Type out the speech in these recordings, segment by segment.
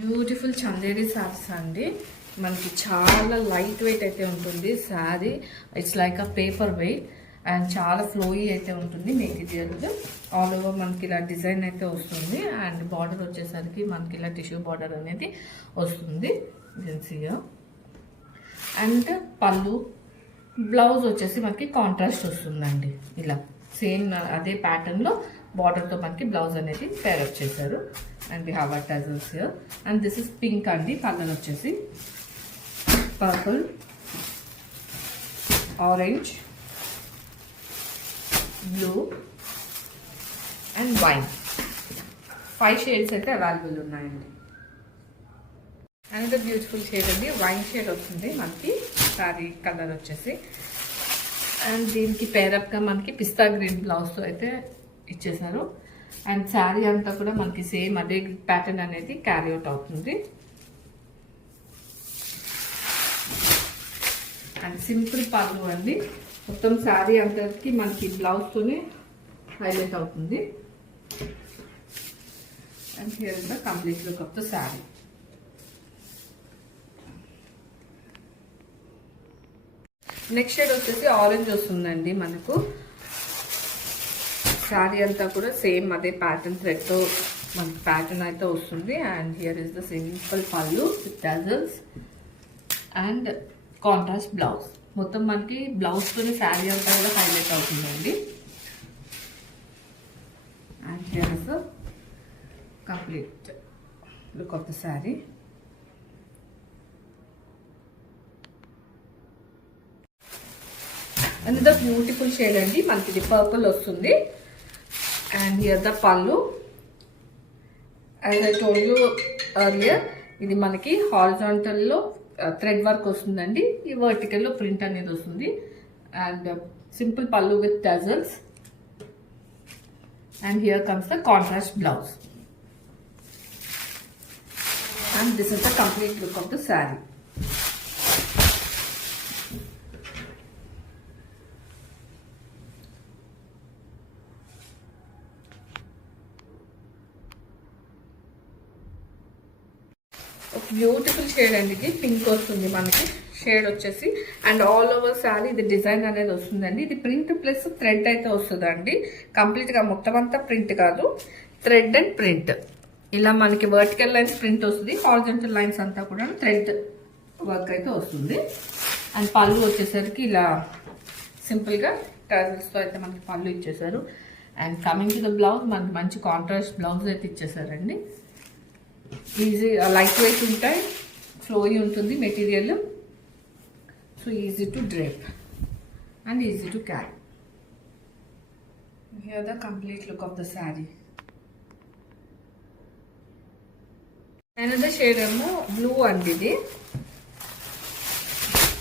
బ్యూటిఫుల్ చందేరి సారీస్ అండి. మనకి చాలా లైట్ వెయిట్ అయితే ఉంటుంది sari. It's like a paper weight and చాలా ఫ్లోయీ అయితే ఉంటుంది మెటీరియల్. ఆల్ ఓవర్ మనకి ఇలా డిజైన్ అయితే వస్తుంది అండ్ బార్డర్ వచ్చేసరికి మనకి ఇలా టిష్యూ బార్డర్ అనేది వస్తుంది. అండ్ పళ్ళు బ్లౌజ్ వచ్చేసి మనకి కాంట్రాస్ట్ వస్తుందండి. ఇలా సేమ్ అదే ప్యాటర్న్లో బార్డర్తో మనకి బ్లౌజ్ అనేది పేరప్ చేశారు. And we have tassels here. And this is pink అండి. కలర్ వచ్చేసి purple, orange, blue and wine. 5 shades అయితే అవైలబుల్ ఉన్నాయండి. అండ్ బ్యూటిఫుల్ షేడ్ అండి. వైన్ షేడ్ వస్తుంది మనకి సారీ కలర్ వచ్చేసి. అండ్ దీనికి పేరప్గా మనకి పిస్తా గ్రీన్ బ్లౌజ్తో అయితే ఇచ్చేసారు. అండ్ శారీ అంతా కూడా మనకి సేమ్ అదే ప్యాటర్న్ అనేది క్యారీ అవుట్ అవుతుంది. అండ్ సింపుల్ పళ్ళు అండి. మొత్తం శారీ అంతకి మనకి బ్లౌజ్తోనే హైలైట్ అవుతుంది. And here is the complete look of the sari. Next shade వచ్చేసి ఆరెంజ్ వస్తుందండి. మనకు శారీ అంతా కూడా సేమ్ అదే ప్యాటర్న్ థ్రెడ్తో మనకి ప్యాటర్న్ అయితే వస్తుంది. And here is the simple pallu with tassels and contrast blouse. మొత్తం మనకి బ్లౌజ్తోనే శారీ అంతా కూడా హైలైట్ అవుతుందండి. And here is the complete look of the saree. And beautiful shade అండి. మనకి ఇది పర్పుల్ వస్తుంది. And here the pallu. As I told you earlier, ఇది మనకి హారిజాంటల్లో థ్రెడ్ వర్క్ వస్తుందండి. ఈ వర్టికల్లో ప్రింట్ అనేది వస్తుంది. And simple pallu with tassels. And here comes the contrast blouse. And this is the complete look of the sari. Beautiful shade అండి. ఇది పింక్ వస్తుంది మనకి షేడ్ వచ్చేసి. అండ్ ఆల్ ఓవర్ శారీ ఇది డిజైన్ అనేది వస్తుందండి. ఇది ప్రింట్ ప్లస్ థ్రెడ్ అయితే వస్తుందండి. కంప్లీట్గా మొత్తం అంతా ప్రింట్ కాదు, థ్రెడ్ అండ్ ప్రింట్. ఇలా మనకి వర్టికల్ లైన్స్ ప్రింట్ వస్తుంది, హారిజాంటల్ లైన్స్ అంతా కూడా థ్రెడ్ వర్క్ అయితే వస్తుంది. అండ్ పళ్ళు వచ్చేసరికి ఇలా సింపుల్గా టజల్స్తో అయితే మనకి పళ్ళు ఇచ్చేసారు. And coming to the blouse మనకి మంచి కాంట్రాస్ట్ బ్లౌజ్ అయితే ఇచ్చేసారండి. ఈజీ లైట్ వెయిట్ ఉంటాయి, ఫ్లోయీ ఉంటుంది material. So easy to drape and easy to carry. Here the complete look of the saree. And shade ఏమో బ్లూ అండి. ఇది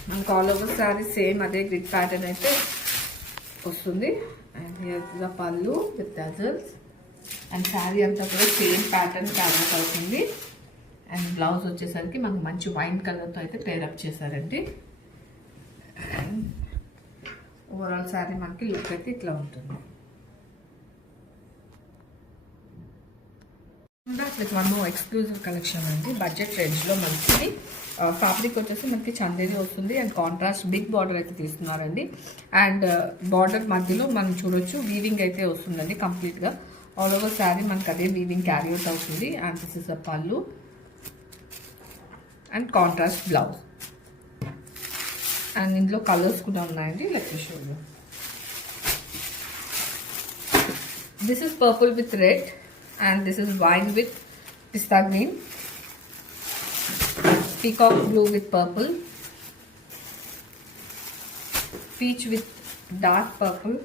మనకు ఆల్ ఓవర్ శారీ సేమ్ అదే గ్రిడ్ ప్యాటర్న్ అయితే వస్తుంది. And here the pallu with tassels. And sari అంతా కూడా సేమ్ ప్యాటర్న్ క్యారీ అవుతుంది. అండ్ బ్లౌజ్ వచ్చేసరికి మనకు మంచి వైన్ కలర్తో అయితే పేరప్ చేశారండి. అండ్ ఓవరాల్ శారీ మనకి లుక్ అయితే ఇట్లా ఉంటుంది. With one more exclusive collection అండి. బడ్జెట్ రేంజ్లో మనకి ఫ్యాబ్రిక్ వచ్చేసి మనకి చందేరి వస్తుంది. అండ్ కాంట్రాస్ట్ బిగ్ బార్డర్ అయితే తీసుకున్నారండి. అండ్ బార్డర్ మధ్యలో మనం చూడొచ్చు వీవింగ్ అయితే వస్తుందండి కంప్లీట్గా. ఆల్ ఓవర్ శారీ మనకి అదే వీవింగ్ క్యారీ అవుట్ అవుతుంది. అండ్ దిస్ ఇస్ అ పళ్ళు అండ్ కాంట్రాస్ట్ బ్లౌజ్. అండ్ ఇందులో కలర్స్ కూడా ఉన్నాయండి. Let me show you. This is purple with red and this is wine with pista green, peacock blue with purple, peach with dark purple,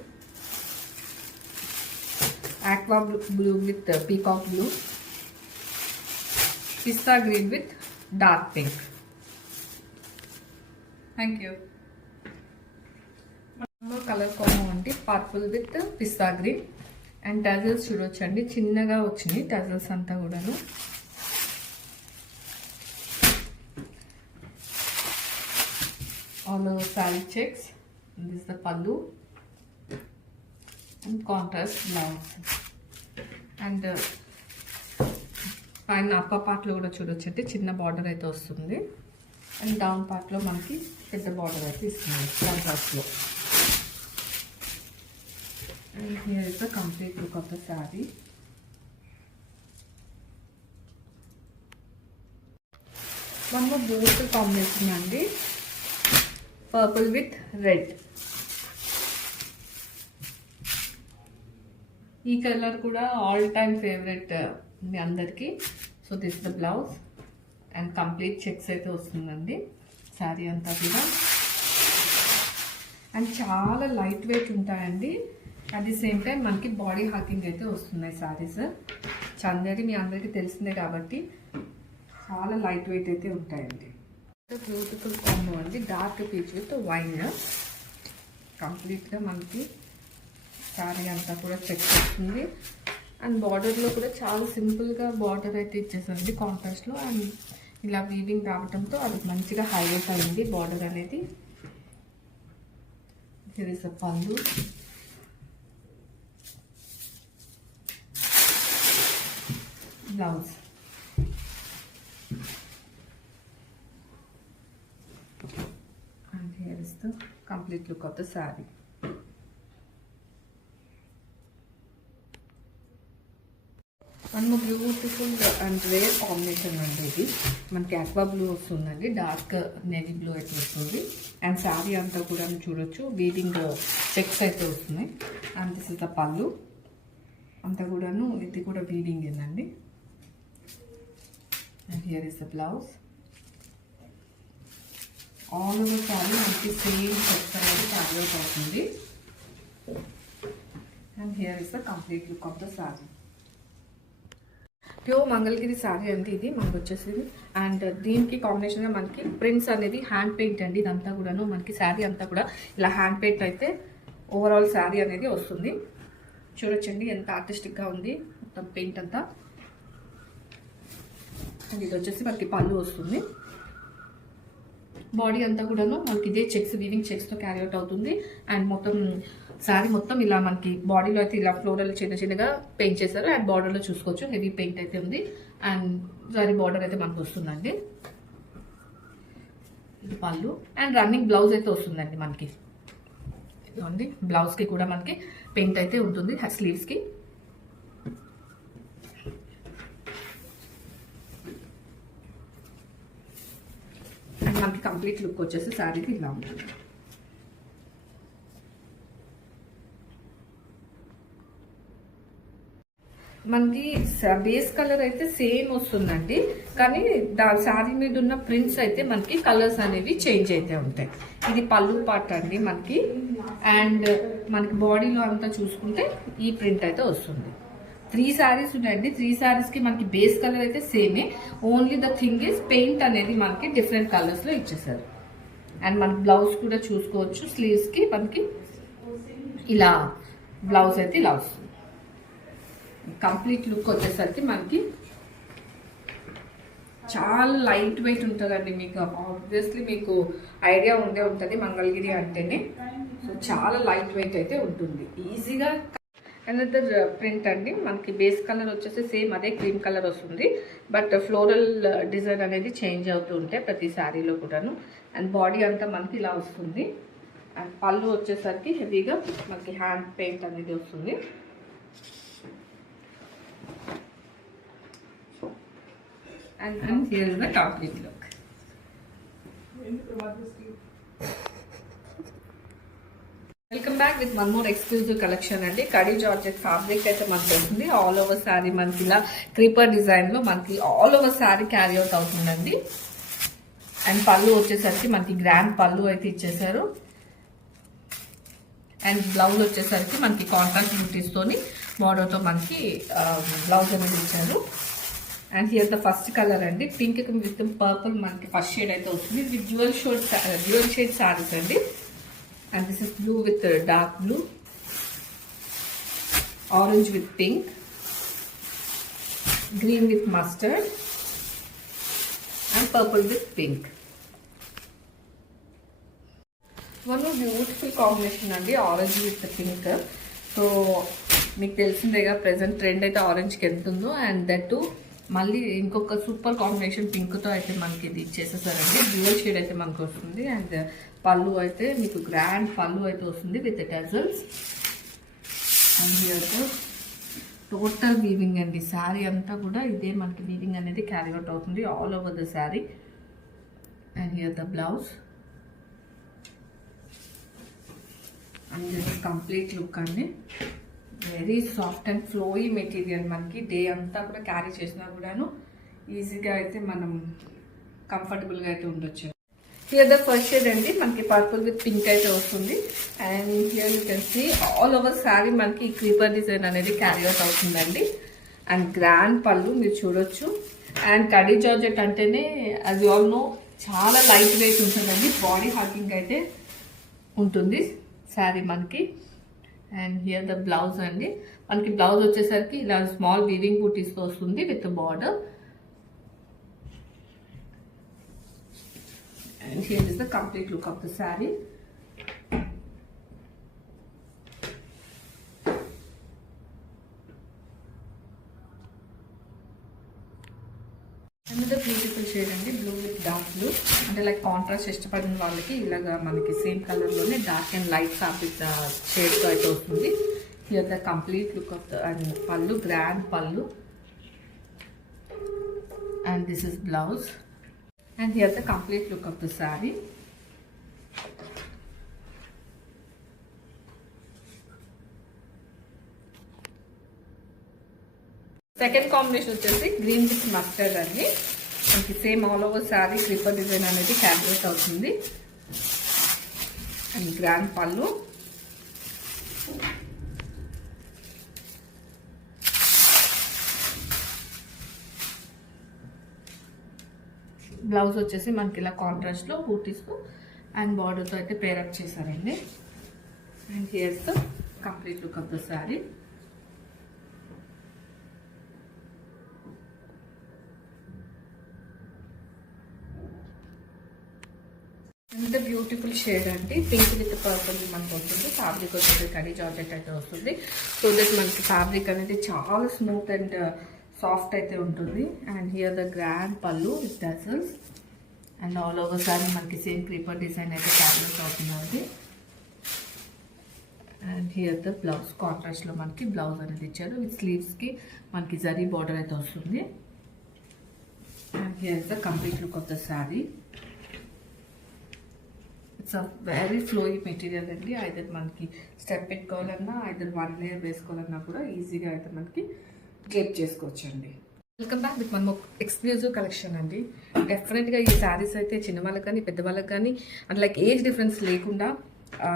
aqua blue with peacock blue, pista green with dark pink. Thank you. More color combo anti purple with pista green and tassels చూడొచ్చండి. చిన్నగా వచ్చినాయి tassels అంతా కూడాను. all over saree checks. And this is the pallu and contrast blouse. And పైన అప్పర్ పార్ట్లో కూడా చూడొచ్చు అంటే చిన్న బార్డర్ అయితే వస్తుంది. అండ్ డౌన్ పార్ట్లో మనకి పెద్ద బార్డర్ అయితే ఇస్తుంది కాంట్రాస్ట్లో. And here is the complete look of the sari. One more beautiful combination అండి, పర్పుల్ విత్ రెడ్. ఈ కలర్ కూడా ఆల్ టైమ్ ఫేవరెట్ మీ అందరికీ. So this the blouse and complete checks అయితే వస్తుందండి శారీ అంతా కూడా. అండ్ చాలా లైట్ వెయిట్ ఉంటాయండి. అట్ ది సేమ్ టైం మనకి బాడీ హాకింగ్ అయితే వస్తున్నాయి శారీస్. చందేరి మీ అందరికీ తెలిసిందే కాబట్టి చాలా లైట్ వెయిట్ అయితే ఉంటాయండి. బ్యూటిఫుల్ కాంబో అండి, డార్క్ పీచ్ విత్ వైన్. కంప్లీట్గా మనకి శారీ అంతా కూడా చెక్ వస్తుంది. అండ్ బార్డర్లో కూడా చాలా సింపుల్గా బార్డర్ అయితే ఇచ్చేసండి కాంట్రాస్ట్లో. అండ్ ఇలా వీవింగ్ రావడంతో అది మంచిగా హైలైట్ అయింది బార్డర్ అనేది. హియర్ ఇస్ అ పళ్ళు. Blouse. And here is the complete look of the saree. One more beautiful and rare combination అండి ఇది. మనకి అక్వా బ్లూ వస్తుందండి, డార్క్ నేవీ బ్లూ అయితే వస్తుంది. అండ్ శారీ అంతా కూడా చూడొచ్చు వీవింగ్ చెక్స్ అయితే వస్తున్నాయి. అండ్ దిస్ ఇస్ ద పళ్ళు అంతా కూడాను, ఇది కూడా వీవింగ్ ఏందండి. And here is the blouse. All over sari మనకి సేమ్ చెక్స్ అనేది క్యారీ అవుట్ అవుతుంది. And here is the complete look of the sari. ప్యూర్ మంగళగిరి శారీ అండి ఇది మనకు వచ్చేసింది. అండ్ దీనికి కాంబినేషన్గా మనకి ప్రింట్స్ అనేది హ్యాండ్ పెయింట్ అండి. ఇదంతా కూడాను మనకి శారీ అంతా కూడా ఇలా హ్యాండ్ పెయింట్ అయితే ఓవరాల్ శారీ అనేది వస్తుంది. చూడొచ్చండి ఎంత ఆర్టిస్టిక్గా ఉంది మొత్తం పెయింట్ అంతా. అండ్ ఇది వచ్చేసి మనకి పళ్ళు వస్తుంది. బాడీ అంతా కూడాను మనకి ఇదే చెక్స్ వీవింగ్ చెక్స్తో క్యారీ అవుట్ అవుతుంది. అండ్ మొత్తం శారీ మొత్తం ఇలా మనకి బాడీలో అయితే ఇలా ఫ్లోరల్ చిన్న చిన్నగా పెయింట్ చేశారు. అండ్ బార్డర్లో చూసుకోవచ్చు హెవీ పెయింట్ అయితే ఉంది. అండ్ శారీ బార్డర్ అయితే మనకు వస్తుందండి. ఇది పళ్ళు. అండ్ రన్నింగ్ బ్లౌజ్ అయితే వస్తుందండి మనకి. ఇదిగోండి బ్లౌజ్కి కూడా మనకి పెయింట్ అయితే ఉంటుంది స్లీవ్స్కి. అండ్ మనకి కంప్లీట్ లుక్ వచ్చేసి శారీకి ఇలా ఉంటుంది. మనకి బేస్ కలర్ అయితే సేమ్ వస్తుందండి, కానీ శారీ మీద ఉన్న ప్రింట్స్ అయితే మనకి కలర్స్ అనేవి చేంజ్ అయితే ఉంటాయి. ఇది పళ్ళు పార్ట్ అండి మనకి. అండ్ మనకి బాడీలో అంతా చూసుకుంటే ఈ ప్రింట్ అయితే వస్తుంది. 3 శారీస్ ఉన్నాయండి. 3 శారీస్కి మనకి బేస్ కలర్ అయితే సేమే. Only the thing is paint అనేది మనకి డిఫరెంట్ కలర్స్లో ఇచ్చేసారు. అండ్ మనకి బ్లౌజ్ కూడా చూసుకోవచ్చు. స్లీవ్స్కి మనకి ఇలా బ్లౌజ్ అయితే ఇలా వస్తుంది. కంప్లీట్ లుక్ వచ్చేసరికి మనకి చాలా లైట్ వెయిట్ ఉంటుందండి. మీకు ఆబ్వియస్లీ మీకు ఐడియా ఉండే ఉంటుంది మంగళగిరి అంటేనే. సో చాలా లైట్ వెయిట్ అయితే ఉంటుంది ఈజీగా. అనదర్ ప్రింట్ అండి మనకి బేస్ కలర్ వచ్చేసి సేమ్ అదే క్రీమ్ కలర్ వస్తుంది. బట్ ఫ్లోరల్ డిజైన్ అనేది చేంజ్ అవుతూ ఉంటాయి ప్రతి శారీలో కూడాను. అండ్ బాడీ అంతా మనకి ఇలా వస్తుంది. అండ్ పళ్ళు వచ్చేసరికి హెవీగా మనకి హ్యాండ్ పెయింట్ అనేది వస్తుంది. And here is the complete look. Welcome back with one more exclusive collection అండి. కడీ జార్జెట్ ఫ్యాబ్రిక్ అయితే మనకి వస్తుంది. ఆల్ ఓవర్ శారీ మనకి ఇలా క్రీపర్ డిజైన్లో మనకి all over sari carry out అవుతుందండి. అండ్ పళ్ళు వచ్చేసరికి మనకి గ్రాండ్ పళ్ళు అయితే ఇచ్చేసారు. అండ్ బ్లౌజ్ వచ్చేసరికి మనకి కాంట్రాస్ట్ బ్యూటీస్తోని బార్డర్తో మనకి బ్లౌజ్ అనేది ఇచ్చారు. And here the first colour అండి, పింక్ విత్ పర్పుల్ మనకి ఫస్ట్ షేడ్ అయితే వస్తుంది. ఇది డ్యూయల్ షేడ్ శారీస్ అండి. And this is blue with dark blue, orange with pink, green with mustard and purple with pink. One beautiful combination అండి, orange with pink. So మీకు తెలిసిందేగా present trend అయితే ఆరెంజ్కి ఎంత ఉందో. అండ్ దట్ టు మళ్ళీ ఇంకొక సూపర్ కాంబినేషన్ పింక్తో అయితే మనకి ఇది ఇచ్చేసేసారండి. డ్యూయల్ షేడ్ అయితే మనకు వస్తుంది. అండ్ పళ్ళు అయితే మీకు గ్రాండ్ పళ్ళు అయితే వస్తుంది with tassels. And here total weaving అండి. శారీ అంతా కూడా ఇదే మనకి వీవింగ్ అనేది క్యారీ అవుట్ అవుతుంది all over the saree. And here the blouse. And this complete look అండి. Very soft and flowy material. మనకి డే అంతా కూడా క్యారీ చేసినా కూడాను ఈజీగా అయితే మనం కంఫర్టబుల్గా అయితే ఉండొచ్చు. హియర్ ద ఫస్ట్ షేడ్ అండి. మనకి పర్పుల్ విత్ పింక్ అయితే వస్తుంది. And here you can see all over sari మనకి క్రీపర్ డిజైన్ అనేది క్యారీ అవుట్ అవుతుందండి. అండ్ గ్రాండ్ పళ్ళు మీరు చూడొచ్చు. అండ్ కడీ జార్జెట్ అంటేనే యాజ్ యూ ఆల్ నో చాలా లైట్ వెయిట్ ఉంటుందండి. బాడీ హగ్గింగ్ అయితే ఉంటుంది శారీ మనకి. అండ్ హియర్ ద బ్లౌజ్ అండి. మనకి బ్లౌజ్ వచ్చేసరికి ఇలా స్మాల్ వీవింగ్ బూటీస్తో వస్తుంది with border. And here is the complete look of the saree. another beautiful shade అండి. Blue with dark blue. అంటే లైక్ కాంట్రాస్ట్ ఇష్టపడిన వాళ్ళకి ఇలాగా మనకి సేమ్ కలర్లోనే డార్క్ అండ్ లైట్ ఫ్యాబ్రిక్ షేడ్తో అయితే వస్తుంది. Here the complete look of the and pallu grand pallu. And this is blouse. And here the complete look of the saree. Second combination వచ్చేసి గ్రీన్ విత్ మస్టర్డ్ అండి. మనకి same all over sari creeper design అనేది క్యారీ అవుతుంది. And grand పళ్ళు. బ్లౌజ్ వచ్చేసి మనకి ఇలా కాంట్రాస్ట్లో బూటీస్తో అండ్ బార్డర్తో అయితే పేరప్ చేశారండి. And here's the complete look of the sari. అంత బ్యూటిఫుల్ షేడ్ అండి. పింక్ విత్ పర్పుల్ మనకు వస్తుంది. ఫ్యాబ్రిక్ వచ్చేసి కడీ జార్జెట్ అయితే వస్తుంది. సో దట్ మనకి ఫ్యాబ్రిక్ అనేది చాలా స్మూత్ అండ్ సాఫ్ట్ అయితే ఉంటుంది. అండ్ హియర్ ద గ్రాండ్ పళ్ళు with tassels. And all over sorry మనకి సేమ్ క్రీపర్ డిజైన్ అయితే క్యారీ అవుతుంది. అండ్ హియర్ ద బ్లౌజ్ కాంట్రాస్ట్లో మనకి బ్లౌజ్ అనేది ఇచ్చారు. విత్ స్లీవ్స్కి మనకి జరీ బార్డర్ అయితే వస్తుంది. And here the complete look of the saree. It's a very flowy material అండి. ఐదర్ మనకి స్టెప్ పెట్టుకోవాలన్నా ఐదర్ వన్ లేయర్ వేసుకోవాలన్నా కూడా ఈజీగా అయితే మనకి డ్రేప్ చేసుకోవచ్చండి. వెల్కమ్ బ్యాక్ విత్ మన ఎక్స్క్లూజివ్ కలెక్షన్ అండి. డెఫినెట్గా ఈ శారీస్ అయితే చిన్నవాళ్ళకి కానీ పెద్దవాళ్ళకి కానీ అండ్ లైక్ ఏజ్ డిఫరెన్స్ లేకుండా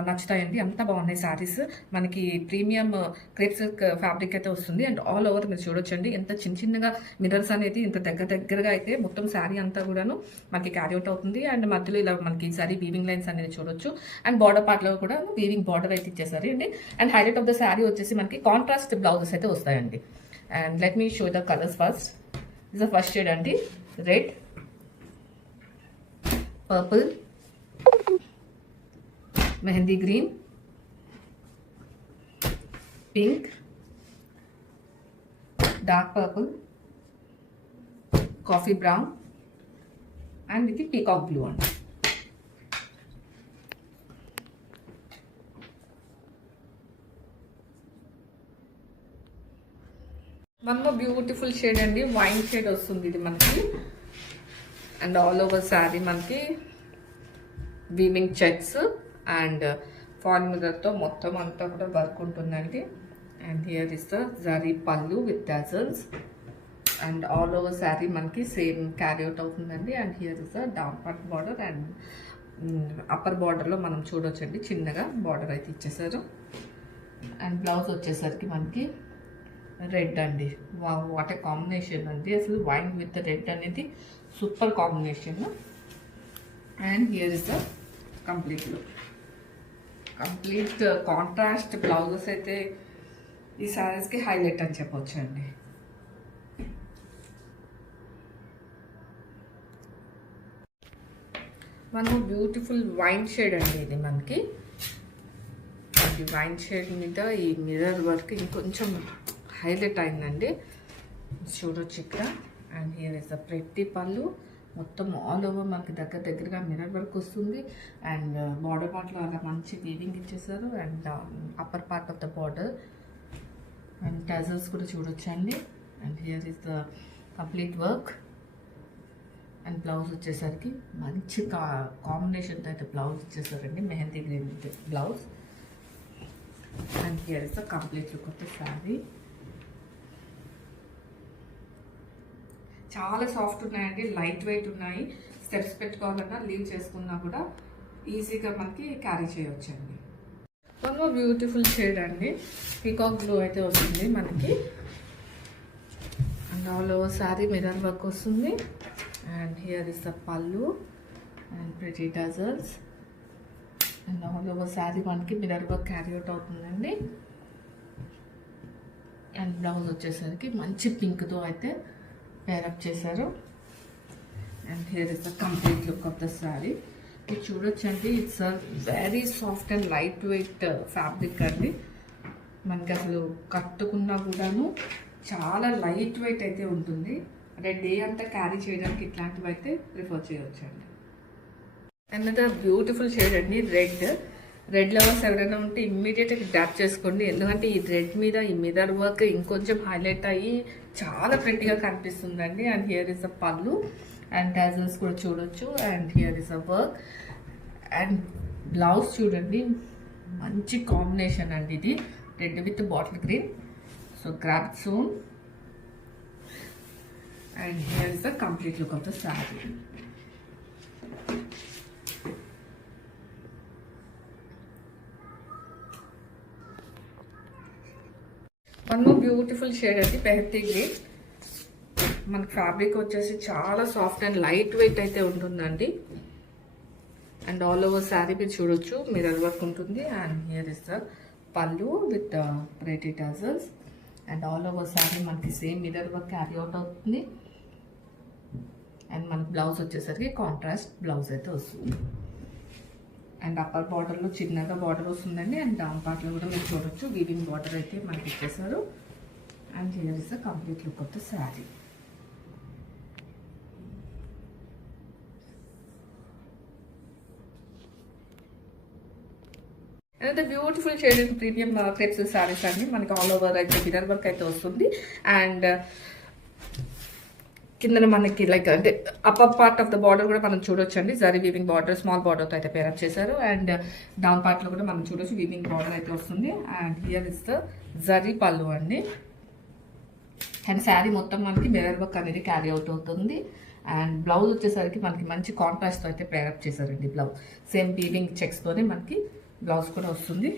నచ్చుతాయండి. అంత బాగున్నాయి శారీస్. మనకి ప్రీమియం క్రేప్ సిల్క్ ఫ్యాబ్రిక్ అయితే వస్తుంది. అండ్ ఆల్ ఓవర్ మీరు చూడొచ్చండి ఎంత చిన్నగా మిర్రర్స్ అనేది ఇంత దగ్గరగా అయితే మొత్తం శారీ అంతా కూడాను మనకి క్యారీ అవుట్ అవుతుంది. అండ్ మధ్యలో ఇలా మనకి శారీ వీవింగ్ లైన్స్ అనేది చూడొచ్చు. అండ్ బార్డర్ పార్ట్లో కూడా వీవింగ్ బార్డర్ అయితే ఇచ్చేసారు అండి. And highlight of the saree వచ్చేసి మనకి కాంట్రాస్ట్ బ్లౌజెస్ అయితే వస్తాయండి. And let me show the colours first. Is the first shade అండి. Red, purple, mehndi green, pink, dark purple, coffee brown and with peacock blue అండి. మనలో బ్యూటిఫుల్ షేడ్ అండి. Wine shade వస్తుంది ఇది మనకి. అండ్ ఆల్ ఓవర్ శారీ మనకి వీవింగ్ చెక్స్ అండ్ ఫాన్ మిర్రర్తో మొత్తం అంతా కూడా వర్క్ ఉంటుందండి. And here is the zari పళ్ళు with tassels. And all over sari మనకి సేమ్ క్యారీ అవుట్ అవుతుందండి. And here is the down part border and upper బార్డర్లో మనం చూడొచ్చండి చిన్నగా బార్డర్ అయితే ఇచ్చేసారు. అండ్ బ్లౌజ్ వచ్చేసరికి మనకి రెడ్ అండి. వాట్ ఏ కాంబినేషన్ అండి. అసలు వైన్ విత్ రెడ్ అనేది super combination. And here is the complete look. Complete contrast blouses అయితే ఈ శారీస్కి హైలైట్ అని చెప్పొచ్చు అండి. మనము బ్యూటిఫుల్ వైన్ షేడ్ అండి ఇది మనకి. ఈ వైన్ షేడ్ మీద ఈ మిర్రర్ వర్క్ ఇంకొంచెం హైలైట్ అయిందండి. చూడొచ్చు ఇక్కడ and here is the pretty pallu. మొత్తం ఆల్ ఓవర్ మనకి దగ్గరగా మిర్రర్ వర్క్ వస్తుంది. అండ్ బార్డర్ పార్ట్లో అలా మంచి వీవింగ్ ఇచ్చేసారు. And upper part of the border and tassels కూడా చూడొచ్చండి. And here is the complete work. And blouse వచ్చేసరికి మంచి కాంబినేషన్తో అయితే బ్లౌజ్ ఇచ్చేసారండి, mehndi green blouse. And here is the complete look of the saree. చాలా సాఫ్ట్ ఉన్నాయండి, లైట్ వెయిట్ ఉన్నాయి. స్టెప్స్ పెట్టుకోవాలన్నా లీవ్ చేసుకున్నా కూడా ఈజీగా మనకి క్యారీ చేయవచ్చండి. వన్ మోర్ బ్యూటిఫుల్ షేడ్ అండి, పీకాక్ బ్లూ అయితే వస్తుంది మనకి. And all over saree mirror work వస్తుంది. And here is the pallu and pretty tassels. And all over sari మనకి మిర్రర్ వర్క్ క్యారీ అవుట్ అవుతుందండి. అండ్ బ్లౌజ్ వచ్చేసరికి మంచి పింక్తో అయితే పేరప్ చేశారు. And here is the complete look of the saree. ఇది చూడొచ్చండి, it's a very soft and light weight fabric అండి. మనకి అసలు కట్టుకున్నా కూడాను చాలా లైట్ వెయిట్ అయితే ఉంటుంది. అంటే డే అంతా క్యారీ చేయడానికి ఇట్లాంటివి అయితే ప్రిఫర్ చేయవచ్చండి. అండ్ బ్యూటిఫుల్ షేడ్ అండి, రెడ్ లవర్స్ ఎవరైనా ఉంటే ఇమ్మీడియట్గా డ్యాప్ చేసుకోండి. ఎందుకంటే ఈ రెడ్ మీద ఈ మిర్రర్ వర్క్ ఇంకొంచెం హైలైట్ అయ్యి చాలా ప్రింట్గా కనిపిస్తుందండి. అండ్ హియర్ ఇస్ అ పళ్ళు అండ్ టాజల్స్ కూడా చూడొచ్చు. And here is a work. And blouse చూడండి, మంచి కాంబినేషన్ అండి ఇది, red with bottle green. So grab soon. And here is the complete look of the sari. One more beautiful shade అండి, పెహతి గ్రీన్. మనకి ఫ్యాబ్రిక్ వచ్చేసి చాలా సాఫ్ట్ అండ్ లైట్ వెయిట్ అయితే ఉంటుందండి. అండ్ ఆల్ ఓవర్ శారీ మీరు చూడొచ్చు, మిర్రర్ వర్క్ ఉంటుంది. And here is the pallu with pretty tassels. And all over sari మనకి same mirror work carry out అవుతుంది. అండ్ మనకి బ్లౌజ్ వచ్చేసరికి కాంట్రాస్ట్ బ్లౌజ్ అయితే వస్తుంది. అండ్ అప్పర్ బార్డర్లో చిన్నగా బార్డర్ వస్తుందండి. అండ్ డౌన్ పార్ట్లో కూడా మీరు చూడొచ్చు, వీవింగ్ బార్డర్ అయితే మనకి ఇచ్చేసారు. And here is the complete look of the saree. And beautiful shade in premium crepes saris అండి. మనకి ఆల్ ఓవర్ అయితే మిర్రర్ వర్క్ అయితే వస్తుంది. అండ్ కింద మనకి లైక్ అంటే upper part of the border కూడా మనం చూడొచ్చండి, జరీ వీవింగ్ బార్డర్ స్మాల్ బార్డర్తో అయితే పేరప్ చేశారు. అండ్ డౌన్ పార్ట్లో కూడా మనం చూడొచ్చు, వీవింగ్ బార్డర్ అయితే వస్తుంది. And here is the zari పళ్ళు అండి. అండ్ శారీ మొత్తం మనకి మిర్రర్ వర్క్ అనేది క్యారీ అవుట్ అవుతుంది. అండ్ బ్లౌజ్ వచ్చేసరికి మనకి మంచి కాంట్రాస్ట్తో అయితే పేరప్ చేశారండి. బ్లౌజ్ సేమ్ వీవింగ్ చెక్స్తోనే మనకి బ్లౌజ్ కూడా వస్తుంది.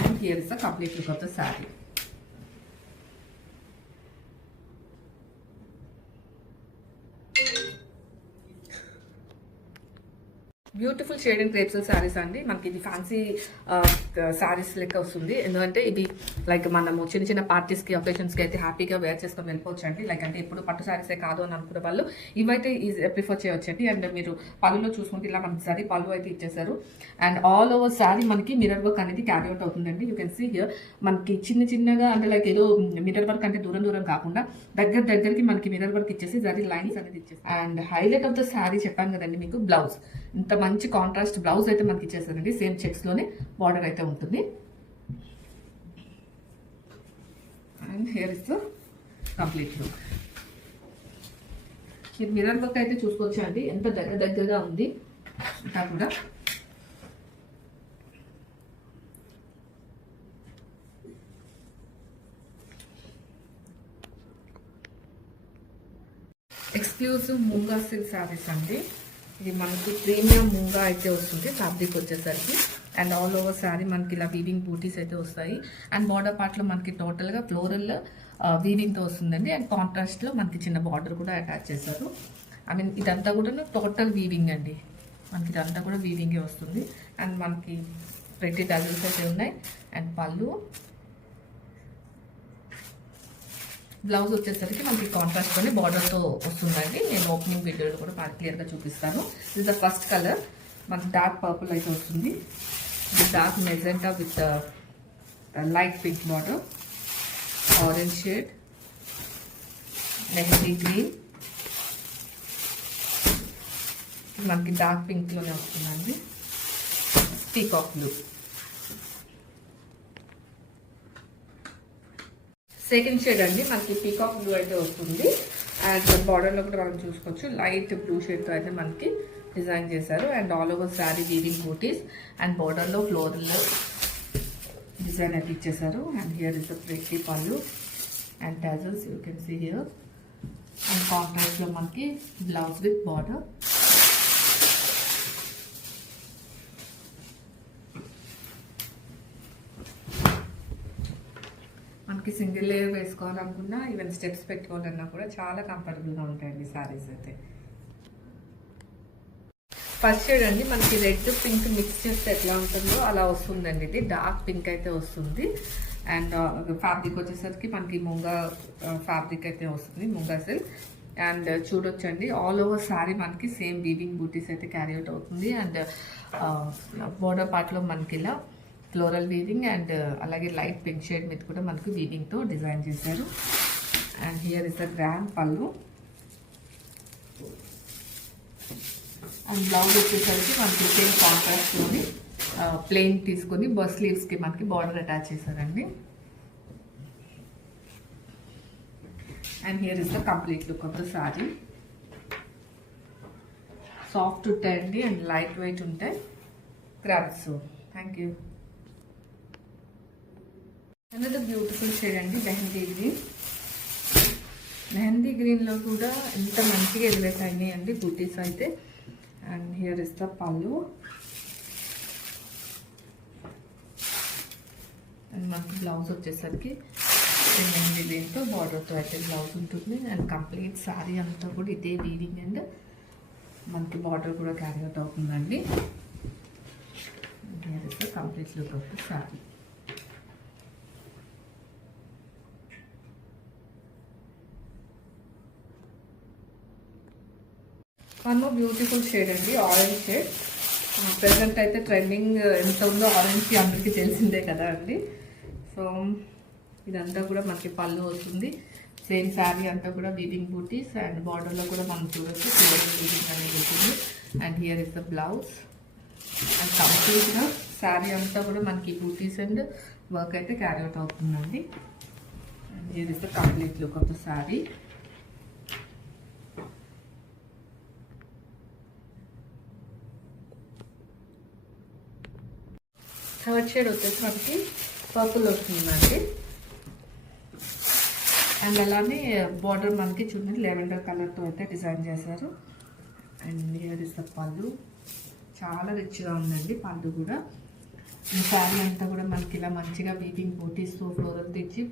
And here is the complete look of the sari. Beautiful shade and crepes saris అండి. మనకి ఇది ఫ్యాన్సీ శారీస్ లెక్క వస్తుంది. ఎందుకంటే ఇది లైక్ మనము చిన్న చిన్న పార్టీస్కి ఒకేషన్స్కి అయితే హ్యాపీగా వేర్ చేసుకొని వెళ్ళిపోవచ్చు అండి. లైక్ అంటే ఎప్పుడు పట్టు శారీసే కాదు అని అనుకునే వాళ్ళు ఇవైతే ప్రిఫర్ చేయవచ్చండి. అండ్ మీరు పళ్ళులో చూసుకుంటే ఇలా మనకి సరీ పళ్ళు అయితే ఇచ్చేసారు. అండ్ ఆల్ ఓవర్ శారీ మనకి మిర్రర్ వర్క్ అనేది క్యారీ అవుట్ అవుతుందండి. యూ కెన్ సీ హియర్ మనకి చిన్నగా అంటే లైక్ ఏదో మిర్రర్ వర్క్ అంటే దూరం కాకుండా దగ్గరికి మనకి మిర్రర్ వర్క్ ఇచ్చేసి జరీ లైన్స్ అనేది ఇచ్చేసి. And highlight of the sari చెప్పాను కదండి మీకు, బ్లౌజ్ ఇంత మంచి కాంట్రాస్ట్ బ్లౌజ్ అయితే మనకి ఇచ్చేసారండి. సేమ్ చెక్స్ లోనే బార్డర్ అయితే ఉంటుంది. And here is the complete look. మీరు మిర్రర్ వర్క్ అయితే చూసుకోవచ్చు అండి, ఎంత దగ్గరగా ఉంది అంతా కూడా. ఎక్స్క్లూజివ్ మూంగా సిల్క్ శారీస్ అండి. ఇది మనకి ప్రీమియం మూంగా అయితే వస్తుంది ఫ్యాబ్రిక్ వచ్చేసరికి. అండ్ ఆల్ ఓవర్ శారీ మనకి ఇలా వీవింగ్ బూటీస్ అయితే వస్తాయి. అండ్ బార్డర్ పార్ట్లో మనకి టోటల్గా ఫ్లోరల్ వీవింగ్తో వస్తుందండి. అండ్ కాంట్రాస్ట్లో మనకి చిన్న బార్డర్ కూడా అటాచ్ చేశారు. ఐ మీన్ ఇదంతా కూడా టోటల్ వీవింగ్ అండి, మనకి ఇదంతా కూడా వీవింగే వస్తుంది. అండ్ మనకి ప్రెట్టి టజల్స్ అయితే ఉన్నాయి. అండ్ పళ్ళు, బ్లౌజ్ వచ్చేసరికి మనకి కాంట్రాస్ట్తోనే బార్డర్తో వస్తుందండి. నేను ఓపెనింగ్ వీడియోలో కూడా బాగా క్లియర్గా చూపిస్తాను. ఇది ద ఫస్ట్ కలర్, మనకి డార్క్ పర్పుల్ అయితే వస్తుంది. ఇది dark magenta with light pink border, orange shade, mehndi గ్రీన్, మనకి డార్క్ పింక్లోనే వస్తుందండి. Peacock blue. సెకండ్ షేడ్ అండి, మనకి పీకాక్ బ్లూ అయితే వస్తుంది. అండ్ బార్డర్లో కూడా మనం చూసుకోవచ్చు లైట్ బ్లూ షేడ్తో అయితే మనకి డిజైన్ చేశారు. And all over saree weaving booties and బార్డర్లో ఫ్లోరల్ డిజైన్ అయితే ఇచ్చేసారు. And here is the pretty pallu and tassels you can see here. And కాంట్రాస్ట్లో మనకి బ్లౌజ్ విత్ బార్డర్. మనకి సింగిల్ లేయర్ వేసుకోవాలనుకున్నా, ఈవెన్ స్టెప్స్ పెట్టుకోవాలన్నా కూడా చాలా కంఫర్టబుల్గా ఉంటాయండి శారీస్ అయితే. ఫస్ట్ షేడ్ అండి, మనకి రెడ్ పింక్ మిక్స్ చేస్తే ఎట్లా ఉంటుందో అలా వస్తుందండి. ఇది డార్క్ పింక్ అయితే వస్తుంది. అండ్ ఫ్యాబ్రిక్ వచ్చేసరికి మనకి ముంగా ఫ్యాబ్రిక్ అయితే వస్తుంది, ముంగా సిల్క్. అండ్ చూడొచ్చండి ఆల్ ఓవర్ శారీ మనకి సేమ్ వీవింగ్ బూటీస్ అయితే క్యారీ అవుట్ అవుతుంది. అండ్ బోర్డర్ పార్ట్లో మనకి ఇలా ఫ్లోరల్ వీవింగ్ అండ్ అలాగే లైట్ పింక్ షేడ్ మీద కూడా మనకు వీవింగ్తో డిజైన్ చేశారు. And here is the grand pallu. And blouse వచ్చేసరికి మనకి సేమ్ కాంట్రాస్ట్లోని ప్లెయిన్ తీసుకొని స్లీవ్స్కి మనకి బార్డర్ అటాచ్ చేశారండి. And here is the complete look of the sari. సాఫ్ట్ ఉంటాయండి అండ్ లైట్ వెయిట్ ఉంటాయి. Crafts. Thank you. Another beautiful shade అండి, మెహందీ గ్రీన్. మెహందీ గ్రీన్లో కూడా ఎంత మంచిగా ఎలివేట్ అయినాయి అండి బూటీస్ అయితే. And here is the pallu. అండ్ మనకి బ్లౌజ్ వచ్చేసరికి మెహందీ గ్రీన్తో బార్డర్తో అయితే బ్లౌజ్ ఉంటుంది. అండ్ కంప్లీట్ శారీ అంతా కూడా ఇదే వీవింగ్ అండ్ మనకి బార్డర్ కూడా క్యారీ అవుట్ అవుతుందండి. Here is the complete look of the sari. One more beautiful shade అండి, ఆరెంజ్ షేడ్. ప్రెసెంట్ అయితే ట్రెండింగ్ ఎంత ఉందో ఆరెంజ్కి అందరికీ తెలిసిందే కదా అండి. సో ఇదంతా కూడా మనకి పళ్ళు వస్తుంది. సేమ్ శారీ అంతా కూడా వీవింగ్ బూటీస్ అండ్ బార్డర్లో కూడా మనం చూడొచ్చు ఫ్లోరల్ వీవింగ్ అనేది ఉంటుంది. And here is the blouse. And కంప్లీట్గా శారీ అంతా కూడా మనకి బూటీస్ అండ్ వర్క్ అయితే క్యారీ అవుట్ అవుతుందండి. And here is the complete look of the sari. Third shade వచ్చేసి మనకి పర్పుల్ వస్తుందండి. అండ్ అలానే బార్డర్ మనకి చూడండి లెవెండర్ కలర్తో అయితే డిజైన్ చేశారు. అండ్ హియర్ ఇస్ ద పళ్ళు. చాలా రిచ్గా ఉందండి పళ్ళు కూడా. ఈ శారీ అంతా కూడా మనకి ఇలా మంచిగా వీవింగ్ బూటీస్తో ఫ్లోరల్ తెచ్చి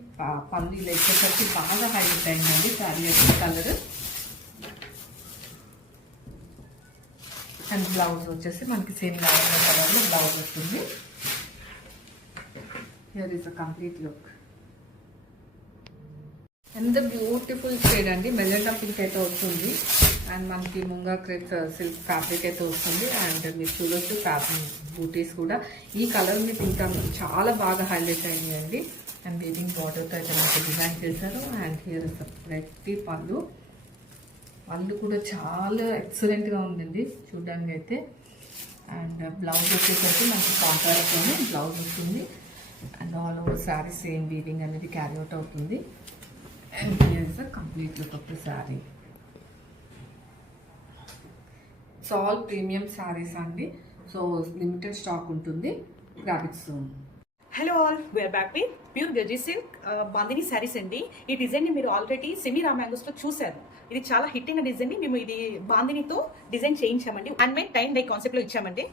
పళ్ళు ఇలా ఇచ్చేసరికి బాగా హైలైట్ అయిందండి శారీ యొక్క కలర్. అండ్ బ్లౌజ్ వచ్చేసి మనకి సేమ్ లెవెండర్ కలర్లో బ్లౌజ్ వస్తుంది. Here is a complete look. And the beautiful shade అండి, మెజెంటా పింక్ అయితే వస్తుంది. అండ్ మనకి ముంగా క్రేప్ సిల్క్ ఫ్యాబ్రిక్ అయితే వస్తుంది. అండ్ మీరు చూడొచ్చు ఫ్యాబ్రిక్ బూటీస్ కూడా ఈ కలర్ మీద ఇంకా చాలా బాగా హైలైట్ అయింది అండి. అండ్ వీవింగ్ బార్డర్తో అయితే మనకి డిజైన్ చేశారు. అండ్ హియర్ ఇస్ ప్రతి పళ్ళు. పళ్ళు కూడా చాలా ఎక్సలెంట్గా ఉందండి చూడడానికి అయితే. అండ్ బ్లౌజ్ వచ్చేసరికి మనకి కాంట్రాస్ట్లోనే బ్లౌజ్ వస్తుంది. And all over sari same weaving అనేది క్యారీ అవుట్ అవుతుంది. And here is the complete look of the saree. It's all premium sarees అండి. సో లిమిటెడ్ స్టాక్ ఉంటుంది. Graphics. Hello all, we're back with pure గర్జీ silk bandhani sarees అండి. ఈ డిజైన్ని మీరు ఆల్రెడీ సెమీ రా మ్యాంగోస్లో చూశారు. ఇది చాలా హిట్ అయిన డిజైన్. మేము ఇది బాందినితో డిజైన్ చేయించామండి. హ్యాండ్ మేడ్ టైం డై కాన్సెప్ట్లో ఇచ్చామండి.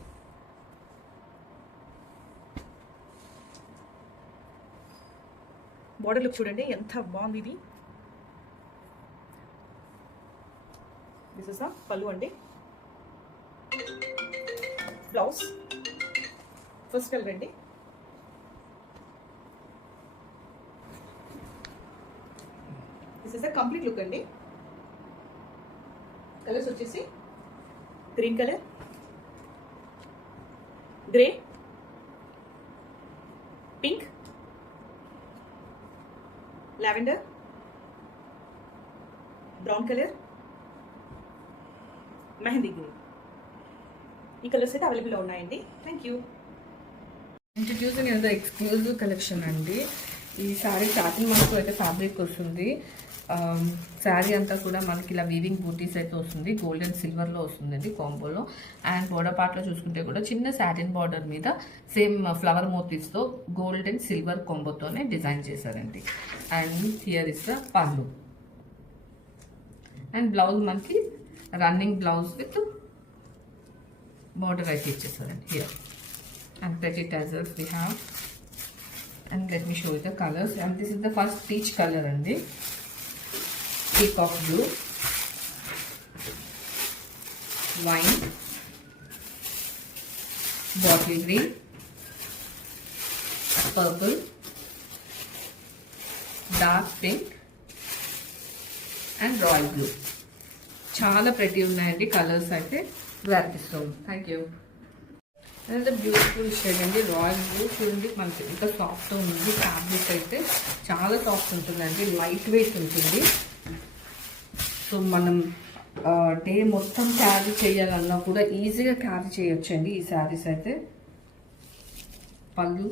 బార్డర్ లుక్ చూడండి ఎంత బాగుంది ఇది. దిస్ ఇస్ పళ్ళు అండి. బ్లౌజ్ ఫస్ట్ కలర్ అండి. This is the complete look అండి. కలర్స్ వచ్చేసి green colour, grey, pink, lavender, brown colour, mehndi గ్రీన్. ఈ కలర్స్ అయితే అవైలబుల్లో ఉన్నాయండి. Thank you. ఇంట్రడ్యూసింగ్ ఏదో ఎక్స్క్లూజివ్ కలెక్షన్ అండి. ఈ శారీ సాటిన్ మార్క్ అయితే ఫ్యాబ్రిక్ వస్తుంది. శారీ అంతా కూడా మనకి ఇలా వీవింగ్ బూటీస్ అయితే వస్తుంది. గోల్డ్ అండ్ సిల్వర్లో వస్తుందండి కాంబోలో. అండ్ బోర్డర్ పార్ట్లో చూసుకుంటే కూడా చిన్న సాటిన్ బార్డర్ మీద సేమ్ ఫ్లవర్ మోటివ్స్తో గోల్డ్ అండ్ సిల్వర్ కాంబోతోనే డిజైన్ చేశారండి. And here is the pallu. And blouse మనకి రన్నింగ్ బ్లౌజ్ విత్ బార్డర్ అయితే ఇచ్చేసారండి here. And pretty tassels we have, and let me show you the colors. And this is the first peach color and the peacock blue, wine, bottle green, purple, dark pink and royal blue. చాలా pretty ఉన్నాయండి colours అయితే వేర్పిస్తాం. Thank you. And beautiful shade అండి royal blue. చూడండి మనకి ఎంత సాఫ్ట్ ఉంది. ఫ్యాబ్రిక్ అయితే చాలా సాఫ్ట్ ఉంటుందండి, లైట్ వెయిట్ ఉంటుంది. సో మనం డే మొత్తం క్యారీ చేయాలన్నా కూడా ఈజీగా క్యారీ చేయొచ్చండి ఈ శారీస్ అయితే. Pallu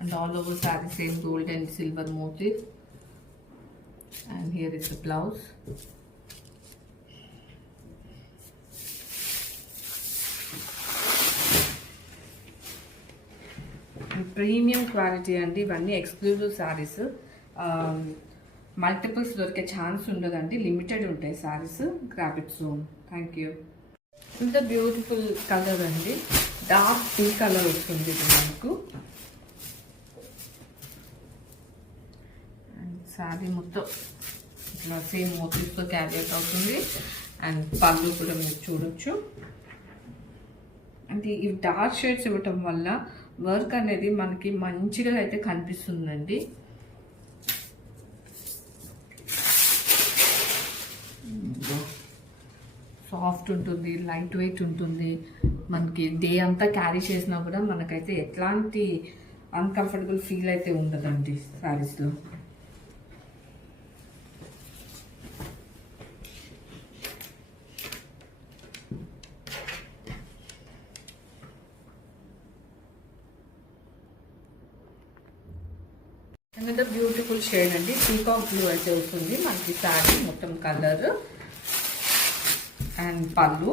and all over sari same gold and silver motive. And here is the blouse. Premium quality అండి ఇవన్నీ. ఎక్స్క్లూజివ్ శారీస్, మల్టిపుల్స్ దొరికే ఛాన్స్ ఉండదండి, లిమిటెడ్ ఉంటాయి saris. Grab it soon. Thank you. ఇంత బ్యూటిఫుల్ కలర్ అండి, డార్క్ పింక్ కలర్ వస్తుంది ఇది మనకు. అండ్ శారీ మొత్తం ఇట్లా సేమ్ మోటివ్స్తో క్యారీ అవుట్ అవుతుంది. అండ్ పళ్ళు కూడా మీరు చూడొచ్చు. అంటే ఈ డార్క్ షేడ్స్ ఇవ్వటం వల్ల వర్క్ అనేది మనకి మంచిగా అయితే కనిపిస్తుందండి. సాఫ్ట్ ఉంటుంది, లైట్ వెయిట్ ఉంటుంది. మనకి డే అంతా క్యారీ చేసినా కూడా మనకైతే ఎట్లాంటి అన్కంఫర్టబుల్ ఫీల్ అయితే ఉండదండి శారీస్లో. అండ్ బ్యూటిఫుల్ షేడ్ అండి, పీకాక్ బ్లూ అయితే వస్తుంది మనకి శారీ మొత్తం colour. And pallu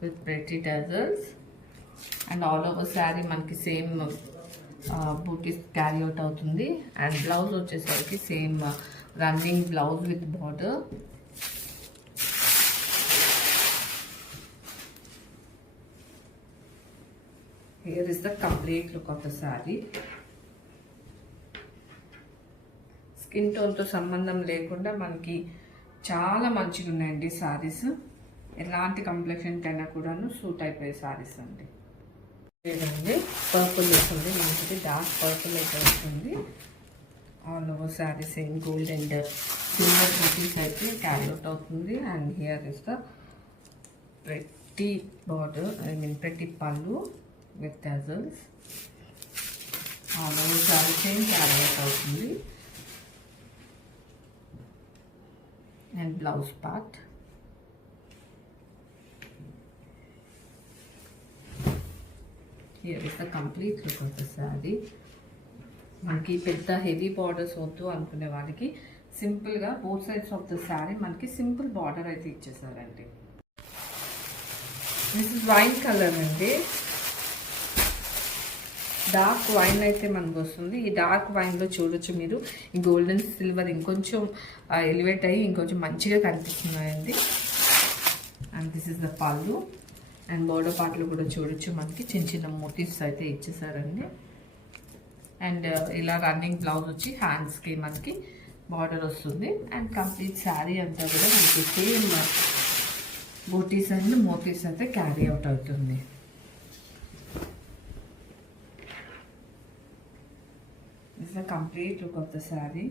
with pretty tassels. And all over sari మనకి సేమ్ బూటీస్ క్యారీ అవుట్ అవుతుంది. అండ్ బ్లౌజ్ వచ్చేసరికి same running blouse with border. Here is the complete look of the saree. Skin టోన్తో సంబంధం లేకుండా మనకి చాలా మంచిగా ఉన్నాయండి శారీస్. ఎలాంటి కంప్లెక్షన్ కైనా కూడాను సూట్ అయిపోయే శారీస్ అండి. లేదండి పర్పుల్ వస్తుంది మనకి, డార్క్ పర్పుల్ అయితే వస్తుంది. All over sari same gold and silver booties అయితే క్యారీ అవుట్ అవుతుంది. And here is the pretty border, pretty pallu with tassels. All over sari same carry out అవుతుంది. And blouse part. Here is the complete look of the saree. మనకి పెద్ద heavy borders వద్దు అనుకునే వాళ్ళకి సింపుల్గా both sides of the sari మనకి simple border అయితే ఇచ్చేసారండి. దిస్ ఇస్ వైన్ కలర్ అండి, డార్క్ వైన్ అయితే మనకు వస్తుంది. ఈ డార్క్ వైన్లో చూడొచ్చు మీరు ఈ గోల్డెన్ సిల్వర్ ఇంకొంచెం ఎలివేట్ అయ్యి ఇంకొంచెం మంచిగా కనిపిస్తున్నాయండి. And this is the pallu. And border పార్ట్లో కూడా చూడొచ్చు మనకి చిన్న చిన్న మోటివ్స్ అయితే ఇచ్చేసారండి. అండ్ ఇలా రన్నింగ్ బ్లౌజ్ వచ్చి హ్యాండ్స్కి మనకి బార్డర్ వస్తుంది. అండ్ కంప్లీట్ శారీ అంతా కూడా మనకి సేమ్ బూటీస్ అండ్ మోటివ్స్ అయితే క్యారీ అవుట్ అవుతుంది. This is the complete look of the saree.